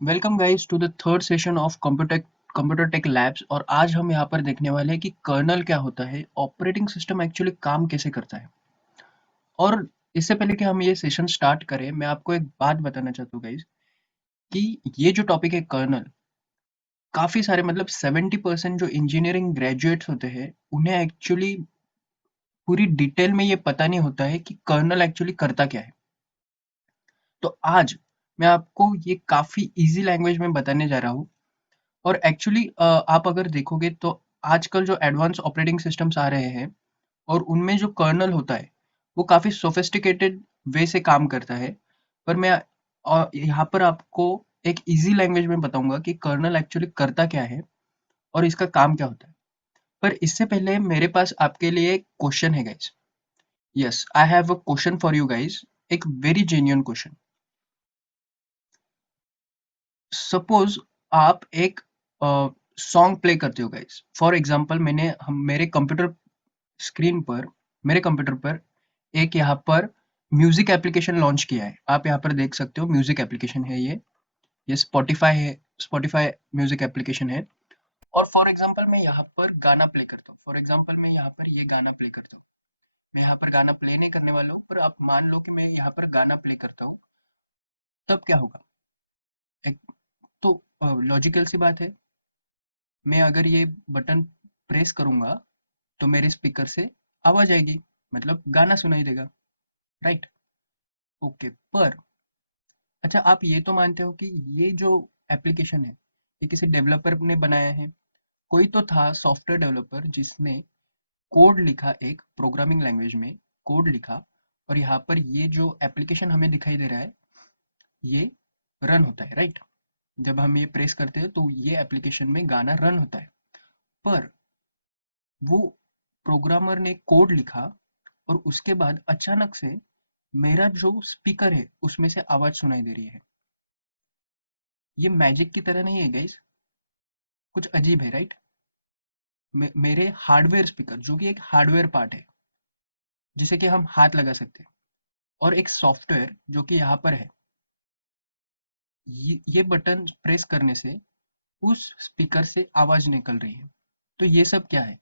Welcome guys to the third session of computer tech labs. और आज हम यहाँ पर देखने वाले हैं कि कर्नल क्या होता है, ऑपरेटिंग सिस्टम एक्चुअली काम कैसे करता है। और इससे पहले कि हम ये सेशन स्टार्ट करें, मैं आपको एक बात बताना चाहता हूँ गाइस कि ये जो टॉपिक है कर्नल, काफ़ी सारे मतलब 70% जो इंजीनियरिंग ग्रेजुएट्स होते हैं उन्हें एक्चुअली पूरी डिटेल में ये पता नहीं होता है कि कर्नल एक्चुअली करता क्या है। तो आज मैं आपको ये काफ़ी इजी लैंग्वेज में बताने जा रहा हूँ। और एक्चुअली आप अगर देखोगे तो आजकल जो एडवांस ऑपरेटिंग सिस्टम्स आ रहे हैं और उनमें जो कर्नल होता है वो काफ़ी सोफिस्टिकेटेड वे से काम करता है। पर मैं यहाँ पर आपको एक इजी लैंग्वेज में बताऊंगा कि कर्नल एक्चुअली करता क्या है और इसका काम क्या होता है। पर इससे पहले मेरे पास आपके लिए एक क्वेश्चन है guys. Yes, I have a question for you guys, एक वेरी जेन्युइन क्वेश्चन। सपोज आप एक सॉन्ग प्ले करते हो गाइस। फॉर एग्जांपल मेरे कंप्यूटर स्क्रीन पर, मेरे कंप्यूटर पर एक यहाँ पर म्यूजिक एप्लीकेशन लॉन्च किया है। आप यहाँ पर देख सकते हो, म्यूजिक एप्लीकेशन है ये स्पॉटिफाई है। स्पॉटिफाई म्यूजिक एप्लीकेशन है। और फॉर एग्जांपल मैं यहाँ पर गाना प्ले करता हूँ। फॉर एग्जांपल मैं यहाँ पर ये गाना प्ले करता हूँ। मैं यहाँ पर गाना प्ले नहीं करने वाला हूँ, पर आप मान लो कि मैं यहाँ पर गाना प्ले करता हूँ। तब क्या होगा? एक तो लॉजिकल सी बात है, मैं अगर ये बटन प्रेस करूंगा तो मेरे स्पीकर से आवाज आएगी, मतलब गाना सुनाई देगा, राइट? ओके। पर अच्छा, आप ये तो मानते हो कि ये जो एप्लीकेशन है ये किसी डेवलपर ने बनाया है। कोई तो था सॉफ्टवेयर डेवलपर जिसने कोड लिखा, एक प्रोग्रामिंग लैंग्वेज में कोड लिखा। और यहाँ पर ये जो एप्लीकेशन हमें दिखाई दे रहा है ये रन होता है, राइट? जब हम ये प्रेस करते हैं तो ये एप्लीकेशन में गाना रन होता है। पर वो प्रोग्रामर ने कोड लिखा और उसके बाद अचानक से मेरा जो स्पीकर है उसमें से आवाज सुनाई दे रही है। ये मैजिक की तरह नहीं है गाइस, कुछ अजीब है, राइट? मेरे हार्डवेयर स्पीकर, जो कि एक हार्डवेयर पार्ट है जिसे कि हम हाथ लगा सकते हैं, और एक सॉफ्टवेयर जो कि यहाँ पर है, ये बटन प्रेस करने से उस स्पीकर से आवाज निकल रही है। तो ये सब क्या है?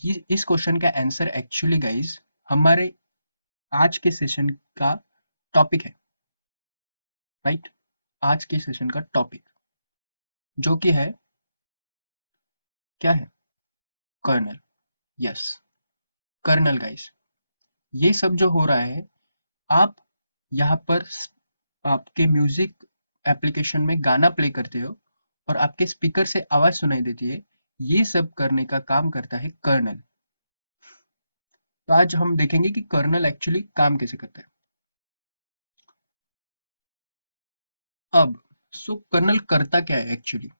ये इस क्वेश्चन का आंसर एक्चुअली गाइस हमारे आज के सेशन का टॉपिक है, राइट? आज के सेशन का टॉपिक जो कि है, क्या है? कर्नल। Yes, kernel guys. ये सब जो हो रहा है, आप यहाँ पर आपके म्यूजिक एप्लीकेशन में गाना प्ले करते हो और आपके स्पीकर से आवाज सुनाई देती है। ये सब करने का काम करता है कर्नल। तो आज हम देखेंगे कि कर्नल एक्चुअली काम कैसे करता है। अब सो कर्नल करता क्या है एक्चुअली?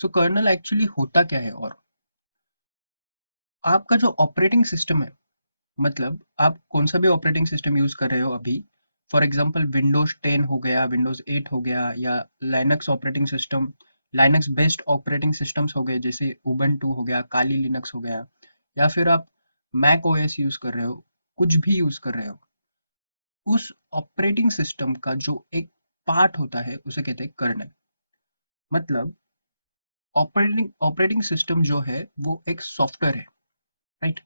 सो कर्नल एक्चुअली होता क्या है? और आपका जो ऑपरेटिंग सिस्टम है, मतलब आप कौन सा भी ऑपरेटिंग सिस्टम यूज कर रहे हो अभी, फॉर एग्जांपल विंडोज 10 हो गया, विंडोज 8 हो गया, या Linux operating system, Linux based operating systems हो गए जैसे उबंटू हो गया, काली लिनक्स हो गया, या फिर आप मैक ओएस यूज कर रहे हो, कुछ भी यूज कर रहे हो, उस ऑपरेटिंग सिस्टम का जो एक पार्ट होता है उसे कहते हैं कर्नल। मतलब ऑपरेटिंग ऑपरेटिंग सिस्टम जो है वो एक सॉफ्टवेयर है, राइट?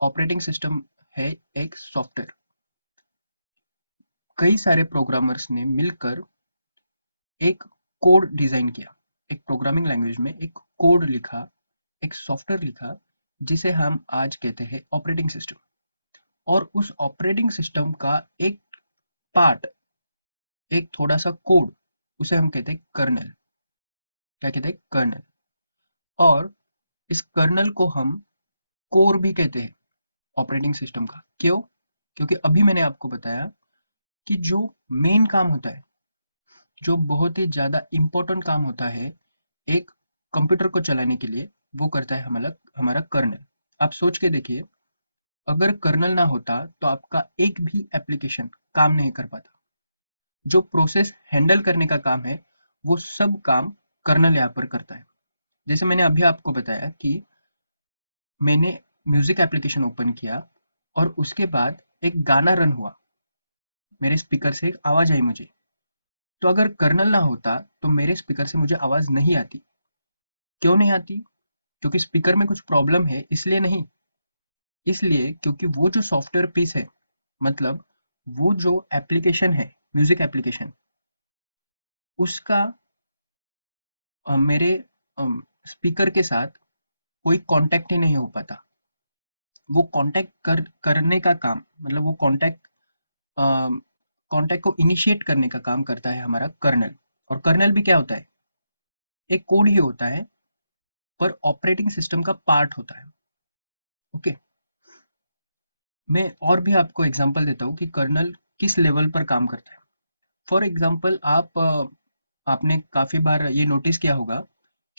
ऑपरेटिंग सिस्टम है एक सॉफ्टवेयर। कई सारे प्रोग्रामर्स ने मिलकर एक कोड डिजाइन किया, एक प्रोग्रामिंग लैंग्वेज में एक कोड लिखा, एक सॉफ्टवेयर लिखा, जिसे हम आज कहते हैं ऑपरेटिंग सिस्टम। और उस ऑपरेटिंग सिस्टम का एक पार्ट, एक थोड़ा सा कोड, उसे हम कहते हैं कर्नल। क्या कहते हैं? कर्नल। और इस कर्नल को हम कोर भी कहते हैं ऑपरेटिंग सिस्टम का। क्यों? क्योंकि अभी मैंने आपको बताया कि जो मेन काम होता है, जो बहुत ही ज़्यादा इम्पोर्टेंट काम होता है एक कंप्यूटर को चलाने के लिए, वो करता है हमारा हमारा कर्नल। आप सोच के देखिए, अगर कर्नल ना होता तो आपका एक भी एप्लीकेशन काम नहीं कर पाता। जो प्रोसेस हैंडल करने का काम है वो सब काम कर्नल यहाँ पर करता है। जैसे मैंने अभी आपको बताया कि मैंने म्यूजिक एप्लीकेशन ओपन किया और उसके बाद एक गाना रन हुआ, मेरे स्पीकर से एक आवाज आई मुझे। तो अगर कर्नल ना होता तो मेरे स्पीकर से मुझे आवाज नहीं आती। क्यों नहीं आती? क्योंकि स्पीकर में कुछ प्रॉब्लम है, इसलिए नहीं। इसलिए क्योंकि वो जो सॉफ्टवेयर पीस है, मतलब वो जो एप्लीकेशन है, म्यूजिक एप्लीकेशन, उसका मेरे स्पीकर के साथ कोई कांटेक्ट ही नहीं हो पाता। वो कांटेक्ट करने का काम, मतलब वो कांटेक्ट को इनिशिएट करने का काम करता है हमारा कर्नल। और कर्नल भी क्या होता है? एक कोड ही होता है, पर ऑपरेटिंग सिस्टम का पार्ट होता है। ओके, मैं और भी आपको एग्जांपल देता हूँ कि कर्नल किस लेवल पर काम करता है। फॉर एग्जांपल आपने काफी बार ये नोटिस किया होगा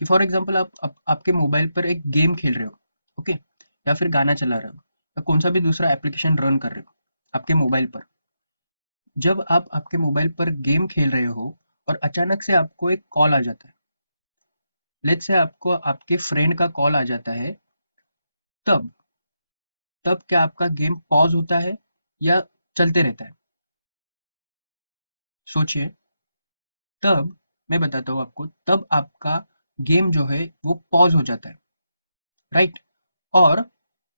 कि फॉर एग्जांपल आपके मोबाइल पर एक गेम खेल रहे हो, ओके, या फिर गाना चला रहे हो, या कौन सा भी दूसरा एप्लीकेशन रन कर रहे हो आपके मोबाइल पर। जब आप आपके मोबाइल पर गेम खेल रहे हो और अचानक से आपको एक कॉल आ जाता है, लेट्स से आपको आपके फ्रेंड का कॉल आ जाता है, तब तब क्या आपका गेम पॉज होता है या चलते रहता है? सोचिए। तब मैं बताता हूँ आपको, तब आपका गेम जो है वो पॉज हो जाता है, राइट? और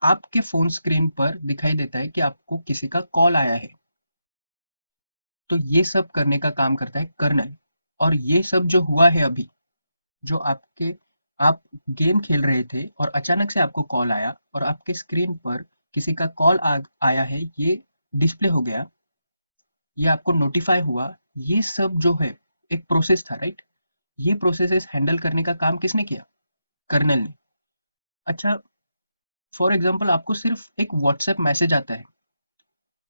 आपके फोन स्क्रीन पर दिखाई देता है कि आपको किसी का कॉल आया है। तो ये सब करने का काम करता है कर्नल। और ये सब जो हुआ है अभी, जो आप गेम खेल रहे थे और अचानक से आपको कॉल आया और आपके स्क्रीन पर किसी का आया है, ये डिस्प्ले हो गया, ये आपको नोटिफाई हुआ, ये सब जो है एक प्रोसेस था, राइट? ये प्रोसेसेस हैंडल करने का काम किसने किया? कर्नल ने। अच्छा, फॉर एग्जांपल आपको सिर्फ एक व्हाट्सएप मैसेज आता है,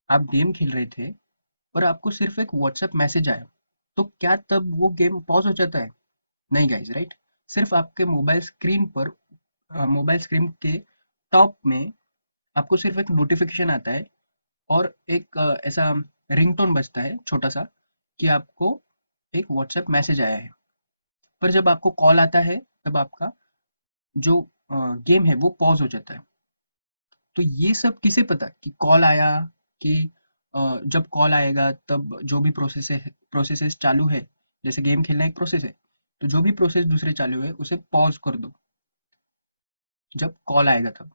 आप गेम खेल रहे थे और आपको सिर्फ एक व्हाट्सएप मैसेज आया, तो क्या तब वो गेम पॉज हो जाता है? नहीं गाइज, राइट? सिर्फ आपके मोबाइल स्क्रीन के टॉप में आपको सिर्फ एक नोटिफिकेशन आता है और एक ऐसा रिंगटोन बजता है छोटा सा कि आपको एक व्हाट्सएप मैसेज आया है। पर जब आपको कॉल आता है, तब आपका जो गेम है वो पॉज हो जाता है। तो ये सब किसे पता कि कॉल आया, कि जब कॉल आएगा तब जो भी प्रोसेसेस चालू है, जैसे गेम खेलना एक प्रोसेस है, तो जो भी प्रोसेस दूसरे चालू है उसे पॉज कर दो जब कॉल आएगा तब।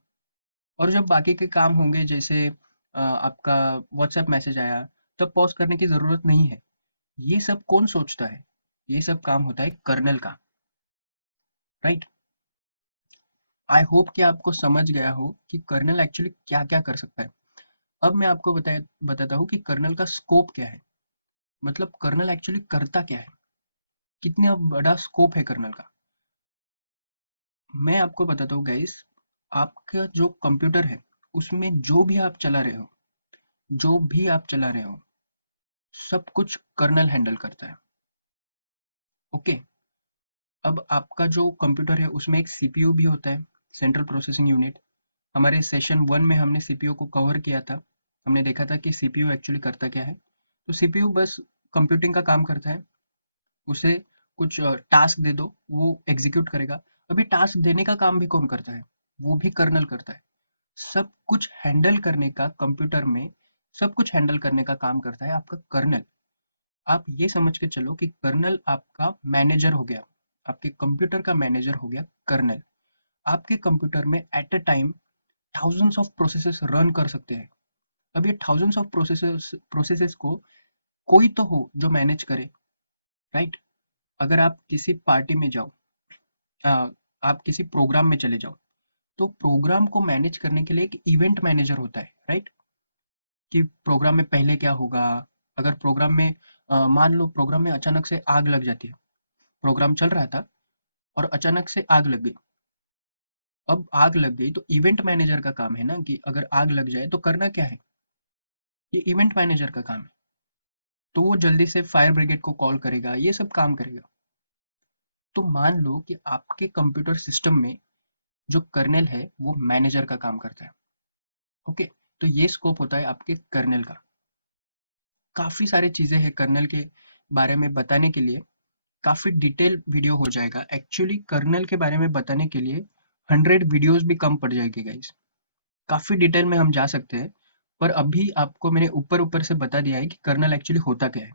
और जब बाकी के काम होंगे, जैसे आपका व्हाट्सएप मैसेज आया, तब पॉज करने की जरूरत नहीं है। ये सब कौन सोचता है? ये सब काम होता है कर्नल का, राइट? आई होप कि आपको समझ गया हो कि कर्नल एक्चुअली क्या क्या कर सकता है। अब मैं आपको बताता हूँ कि कर्नल का स्कोप क्या है, मतलब कर्नल एक्चुअली करता क्या है, कितना बड़ा स्कोप है कर्नल का। मैं आपको बताता हूँ गाइस, आपका जो कंप्यूटर है उसमें जो भी आप चला रहे हो, सब कुछ कर्नल हैंडल करता है। ओके, अब आपका जो कंप्यूटर है उसमें एक सीपीयू भी होता है, सेंट्रल प्रोसेसिंग यूनिट। हमारे सेशन 1 में हमने सीपीयू को कवर किया था। हमने देखा था कि सीपीयू एक्चुअली करता क्या है। तो सीपीयू बस कंप्यूटिंग का काम करता है। उसे कुछ टास्क दे दो, वो एग्जीक्यूट करेगा। अभी टास्क देने का काम भी कौन करता है? वो भी कर्नल करता है। सब कुछ हैंडल करने का कंप्यूटर में, सब कुछ हैंडल करने का काम करता है आपका कर्नल। आप ये समझ के चलो कि कर्नल आपका मैनेजर हो गया, आपके कंप्यूटर का मैनेजर हो गया कर्नल। आपके कंप्यूटर में at a time thousands of processes run कर सकते हैं। अब ये थाउजेंड्स ऑफ प्रोसेसेस को कोई तो हो जो मैनेज करे, राइट? अगर आप किसी पार्टी में जाओ, अ, आप किसी प्रोग्राम में चले जाओ, तो प्रोग्राम को मैनेज करने के लिए एक इवेंट मैनेजर होता है, राइट? कि प्रोग्राम में पहले क्या होगा। अगर प्रोग्राम में मान लो प्रोग्राम में अचानक से आग लग जाती है, प्रोग्राम चल रहा था और अचानक से आग लग गई। अब आग लग गई तो इवेंट मैनेजर का काम है ना कि अगर आग लग जाए तो करना क्या है, ये इवेंट मैनेजर का काम है। तो वो जल्दी से फायर ब्रिगेड को कॉल करेगा, ये सब काम करेगा। तो मान लो कि आपके कंप्यूटर सिस्टम में जो कर्नेल है वो मैनेजर का काम करता है। ओके, तो ये स्कोप होता है आपके कर्नेल का। काफी सारी चीजें हैं कर्नेल के बारे में बताने के लिए, काफी डिटेल वीडियो हो जाएगा एक्चुअली कर्नेल के बारे में बताने के लिए। 100 वीडियोस भी कम पड़ जाएगी गाइस। काफी डिटेल में हम जा सकते हैं, पर अभी आपको मैंने ऊपर ऊपर से बता दिया है कि कर्नेल एक्चुअली होता क्या है।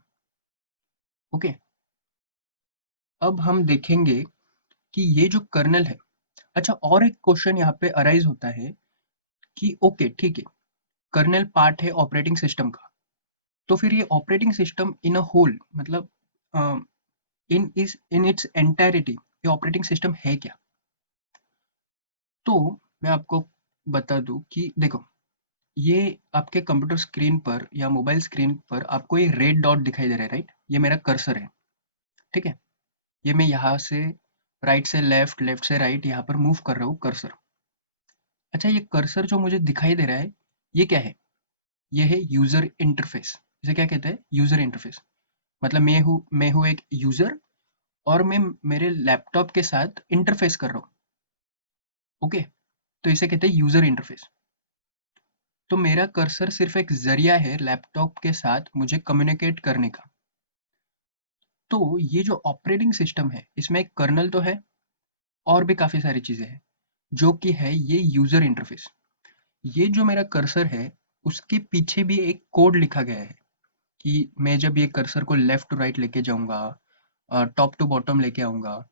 ओके, अब हम देखेंगे कि ये जो कर्नल है, अच्छा और एक क्वेश्चन यहाँ पे अराइज होता है कि ओके ठीक है, कर्नल पार्ट है ऑपरेटिंग सिस्टम का, तो फिर ये operating system in a whole मतलब इन इट्स एंटायरिटी ये ऑपरेटिंग सिस्टम है क्या? तो मैं आपको बता दूं कि देखो, ये आपके कंप्यूटर स्क्रीन पर या मोबाइल स्क्रीन पर आपको ये रेड डॉट दिखाई दे रहा है, राइट? ये मेरा कर्सर है, ठीक है? ये मैं यहाँ से राइट से लेफ्ट, लेफ्ट से राइट यहाँ पर मूव कर रहा हूँ कर्सर। अच्छा, ये कर्सर जो मुझे दिखाई दे रहा है, ये क्या है? ये है यूजर इंटरफेस। इसे क्या कहते हैं? User interface. मतलब मैं हूँ एक यूजर और मैं मेरे लैपटॉप के साथ इंटरफेस कर रहा हूँ। ओके, तो इसे कहते हैं यूजर इंटरफेस। तो मेरा कर्सर सिर्फ एक जरिया है लैपटॉप के साथ मुझे कम्युनिकेट करने का। तो ये जो ऑपरेटिंग सिस्टम है, इसमें एक कर्नल तो है और भी काफी सारी चीजें हैं, जो कि है ये यूजर इंटरफेस। ये जो मेरा कर्सर है, उसके पीछे भी एक कोड लिखा गया है कि मैं जब ये कर्सर को लेफ्ट टू राइट लेके जाऊंगा, टॉप टू बॉटम लेके आऊंगा,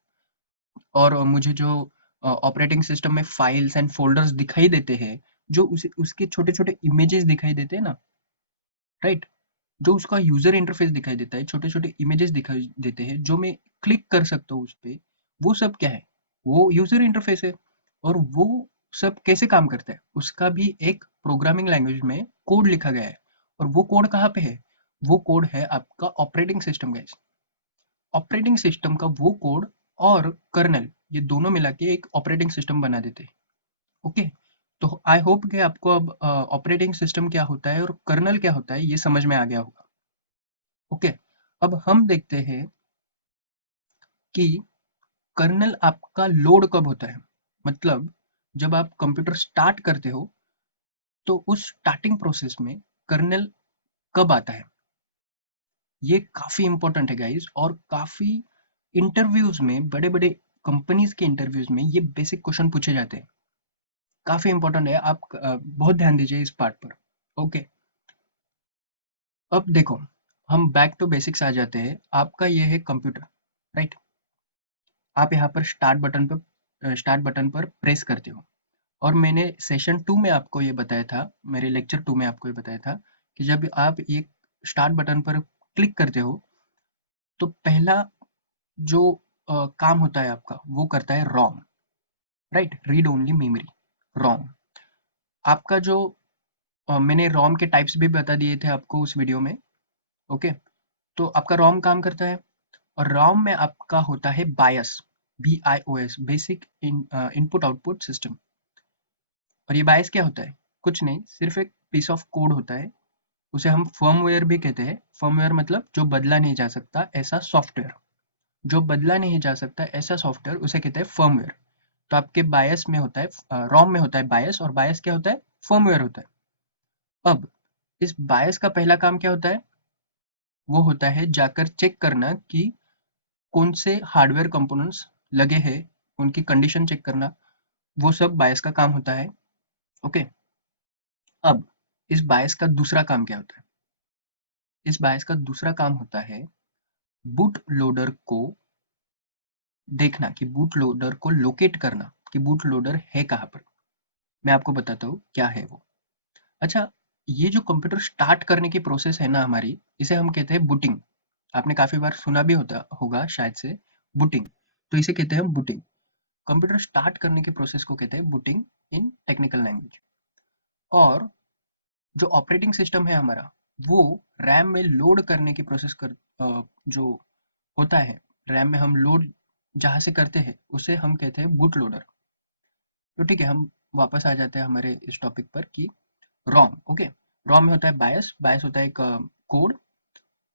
और मुझे जो ऑपरेटिंग सिस्टम में फाइल्स एंड फोल्डर्स दिखाई देते हैं, जो उसके छोटे छोटे इमेजेस दिखाई देते हैं ना, राइट? जो उसका यूजर इंटरफेस दिखाई देता है, छोटे छोटे इमेजेस दिखाई देते हैं जो मैं क्लिक कर सकता हूँ उस पे, वो सब क्या है? वो यूजर इंटरफेस है। और वो सब कैसे काम करता है, उसका भी एक प्रोग्रामिंग लैंग्वेज में कोड लिखा गया है। और वो कोड कहाँ पे है? वो कोड है आपका operating system guys. Operating system का वो कोड और कर्नल, ये दोनों मिला के एक ऑपरेटिंग सिस्टम बना देते हैं। ओके, तो आई होप कि आपको अब ऑपरेटिंग सिस्टम क्या होता है और कर्नल क्या होता है ये समझ में आ गया होगा। ओके, अब हम देखते हैं कि कर्नल आपका लोड कब होता है। मतलब जब आप कंप्यूटर स्टार्ट करते हो, तो उस स्टार्टिंग प्रोसेस में कर्नल कब आता है, ये काफी इंपॉर्टेंट है गाइस। और काफी इंटरव्यूज में, बड़े बड़े कंपनीज के इंटरव्यूज में ये बेसिक क्वेश्चन पूछे जाते हैं। काफी इंपॉर्टेंट है, आप बहुत ध्यान दीजिए इस पार्ट पर। ओके, अब देखो, हम बैक टू बेसिक्स आ जाते हैं। आपका ये है कंप्यूटर, राइट? आप यहाँ पर स्टार्ट बटन पर प्रेस करते हो। और मैंने सेशन 2 में आपको ये बताया था, मेरे लेक्चर 2 में आपको ये बताया था कि जब आप ये स्टार्ट बटन पर क्लिक करते हो, तो पहला जो काम होता है आपका, वो करता है रोम, राइट? रीड ओनली मेमोरी, रोम। आपका जो मैंने रोम के टाइप्स भी बता दिए थे आपको उस वीडियो में। ओके, तो आपका रोम काम करता है। और रोम में आपका होता है बायस, BIOS, basic input output system. और ये बायस क्या होता है? कुछ नहीं, सिर्फ एक पीस ऑफ कोड होता है। उसे हम फर्मवेयर भी कहते हैं। फर्मवेयर मतलब जो बदला नहीं जा सकता ऐसा सॉफ्टवेयर। जो बदला नहीं जा सकता ऐसा सॉफ्टवेयर उसे कहते हैं फर्मवेयर। तो आपके बायस में होता है, रोम में होता है बायस, और बायस क्या होता है? फर्मवेयर होता है। अब इस बायस का पहला काम क्या होता है? वो होता है जाकर चेक करना कि कौन से हार्डवेयर कंपोनेंट्स लगे हैं, उनकी कंडीशन चेक करना। वो सब बायस का काम होता है। ओके, अब इस बायस का दूसरा काम क्या होता है? इस बायस का दूसरा काम होता है बूट लोडर को देखना, कि बूट लोडर को लोकेट करना कि बूट लोडर है कहाँ पर। मैं आपको बताता हूँ क्या है वो। अच्छा, ये जो कंप्यूटर स्टार्ट करने की प्रोसेस है ना हमारी, इसे हम कहते हैं बूटिंग। आपने काफी बार सुना भी होता होगा शायद से, बूटिंग। तो इसे कहते हैं हम बूटिंग। कंप्यूटर स्टार्ट करने की प्रोसेस को कहते हैं बूटिंग इन टेक्निकल लैंग्वेज। और जो ऑपरेटिंग सिस्टम है हमारा, वो रैम में लोड करने की प्रोसेस जो होता है, रैम में हम लोड जहाँ से करते हैं उसे हम कहते हैं बूट लोडर। तो ठीक है, हम वापस आ जाते हैं हमारे इस टॉपिक पर कि रॉम। ओके, रॉम में होता है बायस, बायस होता है एक कोड।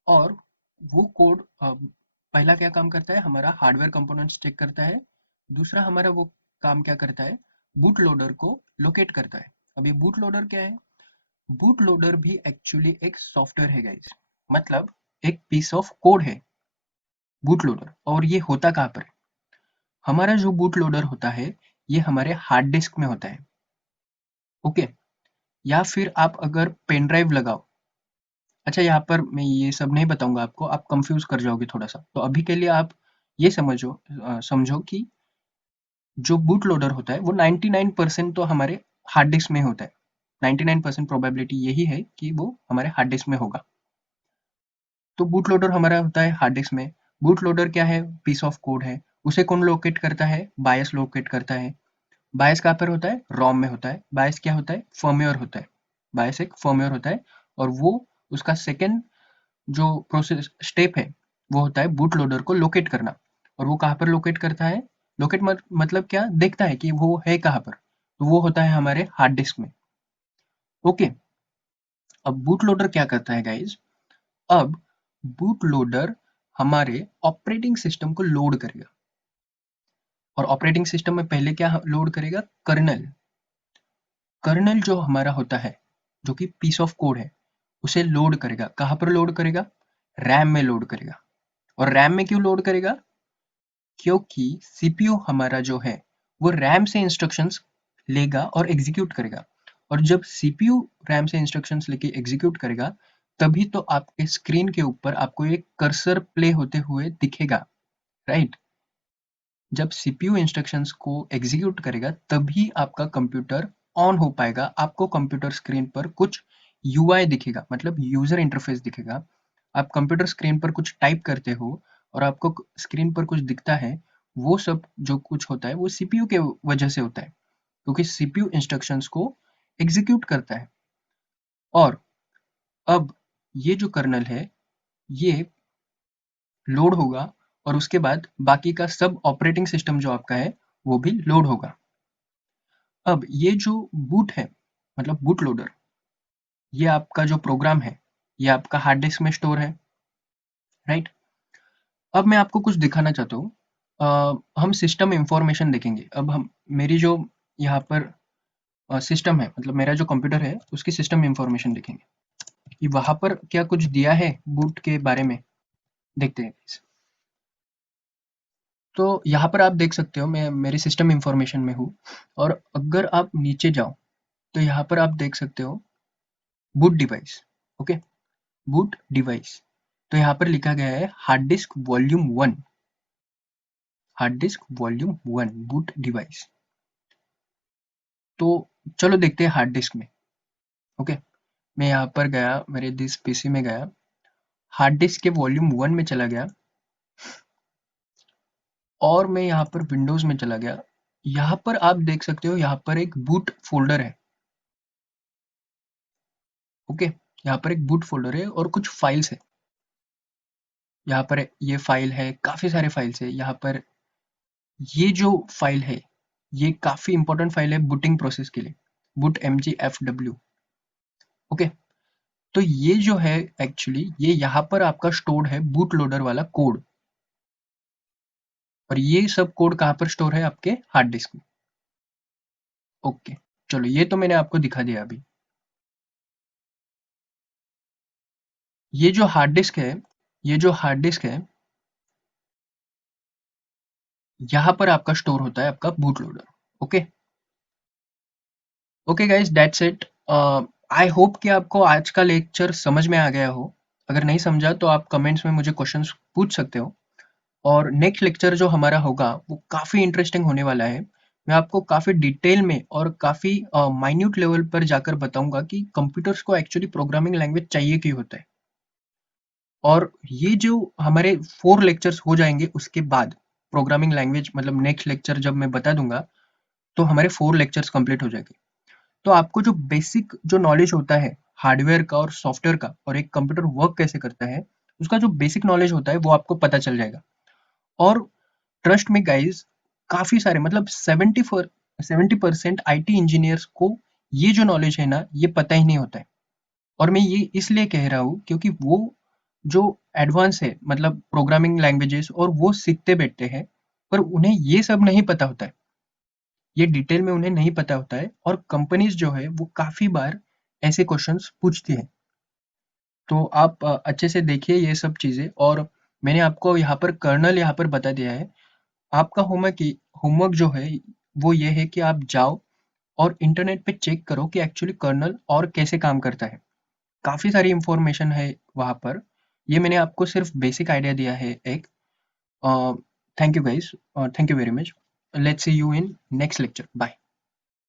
और वो कोड पहला क्या काम करता है? हमारा हार्डवेयर कंपोनेंट्स चेक करता है। दूसरा हमारा वो काम क्या करता है? बूट लोडर को लोकेट करता है। अब ये बूट लोडर क्या है? बूट लोडर भी एक्चुअली एक सॉफ्टवेयर है गाइस। मतलब एक पीस ऑफ कोड है बूट लोडर। और ये होता कहाँ पर है? हमारा जो बूट लोडर होता है, ये हमारे हार्ड डिस्क में होता है। ओके, या फिर आप अगर पेन ड्राइव लगाओ, अच्छा, यहाँ पर मैं ये सब नहीं बताऊंगा आपको, आप कंफ्यूज कर जाओगे थोड़ा सा। तो अभी के लिए आप ये समझो कि जो बूट लोडर होता है वो 99% तो हमारे हार्ड डिस्क में होता है। 99% प्रोबेबिलिटी यही है कि वो हमारे हार्ड डिस्क में होगा। तो बूट लोडर हमारा होता है हार्ड डिस्क में। बूट लोडर क्या है? पीस ऑफ कोड है। उसे कौन लोकेट करता है? बायस लोकेट करता है। बायस कहाँ पर होता है? रोम में होता है। बायस क्या होता है? फर्मवेयर होता है। बायस एक फर्मवेयर होता है, और वो उसका सेकेंड जो प्रोसेस स्टेप है वो होता है बूट लोडर को लोकेट करना। और वो कहाँ पर लोकेट करता है? लोकेट मतलब क्या? देखता है कि वो है कहाँ पर। तो वो होता है हमारे हार्ड डिस्क में। ओके। अब बूट लोडर क्या करता है गाइज? अब बूट लोडर हमारे ऑपरेटिंग सिस्टम को लोड करेगा। और ऑपरेटिंग सिस्टम में पहले क्या लोड करेगा? कर्नल। कर्नल जो हमारा होता है, जो कि पीस ऑफ कोड है, उसे लोड करेगा। कहाँ पर लोड करेगा? रैम में लोड करेगा। और रैम में क्यों लोड करेगा? क्योंकि सीपीयू हमारा जो है वो रैम से इंस्ट्रक्शंस लेगा और एग्जीक्यूट करेगा। और जब सीपीयू रैम से इंस्ट्रक्शंस लेके एग्जीक्यूट करेगा, तभी तो आपके स्क्रीन के ऊपर आपको एक कर्सर प्ले होते हुए दिखेगा, राइट? जब सीपीयू इंस्ट्रक्शंस को एग्जीक्यूट करेगा तभी आपका कंप्यूटर ऑन हो पाएगा। आपको कंप्यूटर स्क्रीन पर कुछ यूआई दिखेगा, मतलब यूजर इंटरफेस दिखेगा। आप कंप्यूटर स्क्रीन पर कुछ टाइप करते हो और आपको स्क्रीन पर कुछ दिखता है। वो सब जो कुछ होता है वो सीपीयू के वजह से होता है, क्योंकि सीपीयू इंस्ट्रक्शंस को एग्जीक्यूट करता है। और अब ये जो कर्नल है ये लोड होगा, और उसके बाद बाकी का सब ऑपरेटिंग सिस्टम जो आपका है वो भी लोड होगा। अब ये जो बूट है, मतलब बूट लोडर, ये आपका जो प्रोग्राम है ये आपका हार्ड डिस्क में स्टोर है, राइट? अब मैं आपको कुछ दिखाना चाहता हूँ। हम सिस्टम इंफॉर्मेशन देखेंगे। अब हम मेरी जो यहाँ पर सिस्टम है, मतलब मेरा जो कंप्यूटर है उसकी सिस्टम इंफॉर्मेशन देखेंगे कि वहाँ पर क्या कुछ दिया है बूट के बारे में। देखते हैं। तो यहाँ पर आप देख सकते हो मैं मेरी सिस्टम इंफॉर्मेशन में हूँ। और अगर आप नीचे जाओ तो यहाँ पर आप देख सकते हो boot device. Okay, boot device. तो यहाँ पर लिखा गया है hard disk volume 1। Hard disk volume 1 boot device. तो चलो देखते हैं हार्ड डिस्क में। ओके, मैं यहाँ पर गया, मेरे दिस पीसी में गया, हार्ड डिस्क के वॉल्यूम 1 में चला गया, और मैं यहाँ पर विंडोज में चला गया। यहाँ पर आप देख सकते हो यहाँ पर एक बूट फोल्डर है। ओके, यहाँ पर एक बूट फोल्डर है और कुछ फाइल्स है। यहाँ पर ये फाइल है, काफी सारे फाइल्स है यहाँ पर। ये जो फाइल है ये काफी इंपॉर्टेंट फाइल है बूटिंग प्रोसेस के लिए, बूट mgfw। ओके, तो ये जो है एक्चुअली ये यहाँ पर आपका स्टोर्ड है बूट लोडर वाला कोड। और ये सब कोड कहाँ पर स्टोर है? आपके हार्ड डिस्क में। ओके, चलो ये तो मैंने आपको दिखा दिया अभी। ये जो हार्ड डिस्क है, ये जो हार्ड डिस्क है, यहाँ पर आपका स्टोर होता है आपका boot loader. Okay, okay guys, that's it. I hope कि आपको आज का लेक्चर समझ में आ गया हो। अगर नहीं समझा तो आप कमेंट्स में मुझे क्वेश्चंस पूछ सकते हो। और नेक्स्ट लेक्चर जो हमारा होगा वो काफ़ी इंटरेस्टिंग होने वाला है। मैं आपको काफ़ी डिटेल में और काफ़ी माइन्यूट लेवल पर जाकर बताऊंगा कि कंप्यूटर्स को एक्चुअली प्रोग्रामिंग लैंग्वेज चाहिए क्यों होता है। और ये जो हमारे 4 लेक्चर्स हो जाएंगे उसके बाद प्रोग्रामिंग लैंग्वेज, मतलब नेक्स्ट लेक्चर जब मैं बता दूंगा तो हमारे 4 लेक्चर्स कंप्लीट हो जाएंगे। तो आपको जो बेसिक जो नॉलेज होता है हार्डवेयर का और सॉफ्टवेयर का, और एक कंप्यूटर वर्क कैसे करता है, उसका जो बेसिक नॉलेज होता है वो आपको पता चल जाएगा। और ट्रस्ट में गाइज, काफी सारे मतलब 70% आईटी इंजीनियर्स को ये जो नॉलेज है ना ये पता ही नहीं होता है। और मैं ये इसलिए कह रहा हूँ क्योंकि वो जो एडवांस है, मतलब प्रोग्रामिंग लैंग्वेजेस, और वो सीखते बैठते हैं, पर उन्हें ये सब नहीं पता होता है। ये डिटेल में उन्हें नहीं पता होता है, और कंपनीज जो है वो काफी बार ऐसे क्वेश्चंस पूछती है। तो आप अच्छे से देखिए ये सब चीजें। और मैंने आपको यहाँ पर कर्नल यहाँ पर बता दिया है। आपका होमवर्क जो है वो ये है कि आप जाओ और इंटरनेट पे चेक करो कि एक्चुअली कर्नल और कैसे काम करता है। काफ़ी सारी इंफॉर्मेशन है वहाँ पर। ये मैंने आपको सिर्फ बेसिक आइडिया दिया है एक। Thank you guys, thank you very much. Let's see you in next lecture. Bye.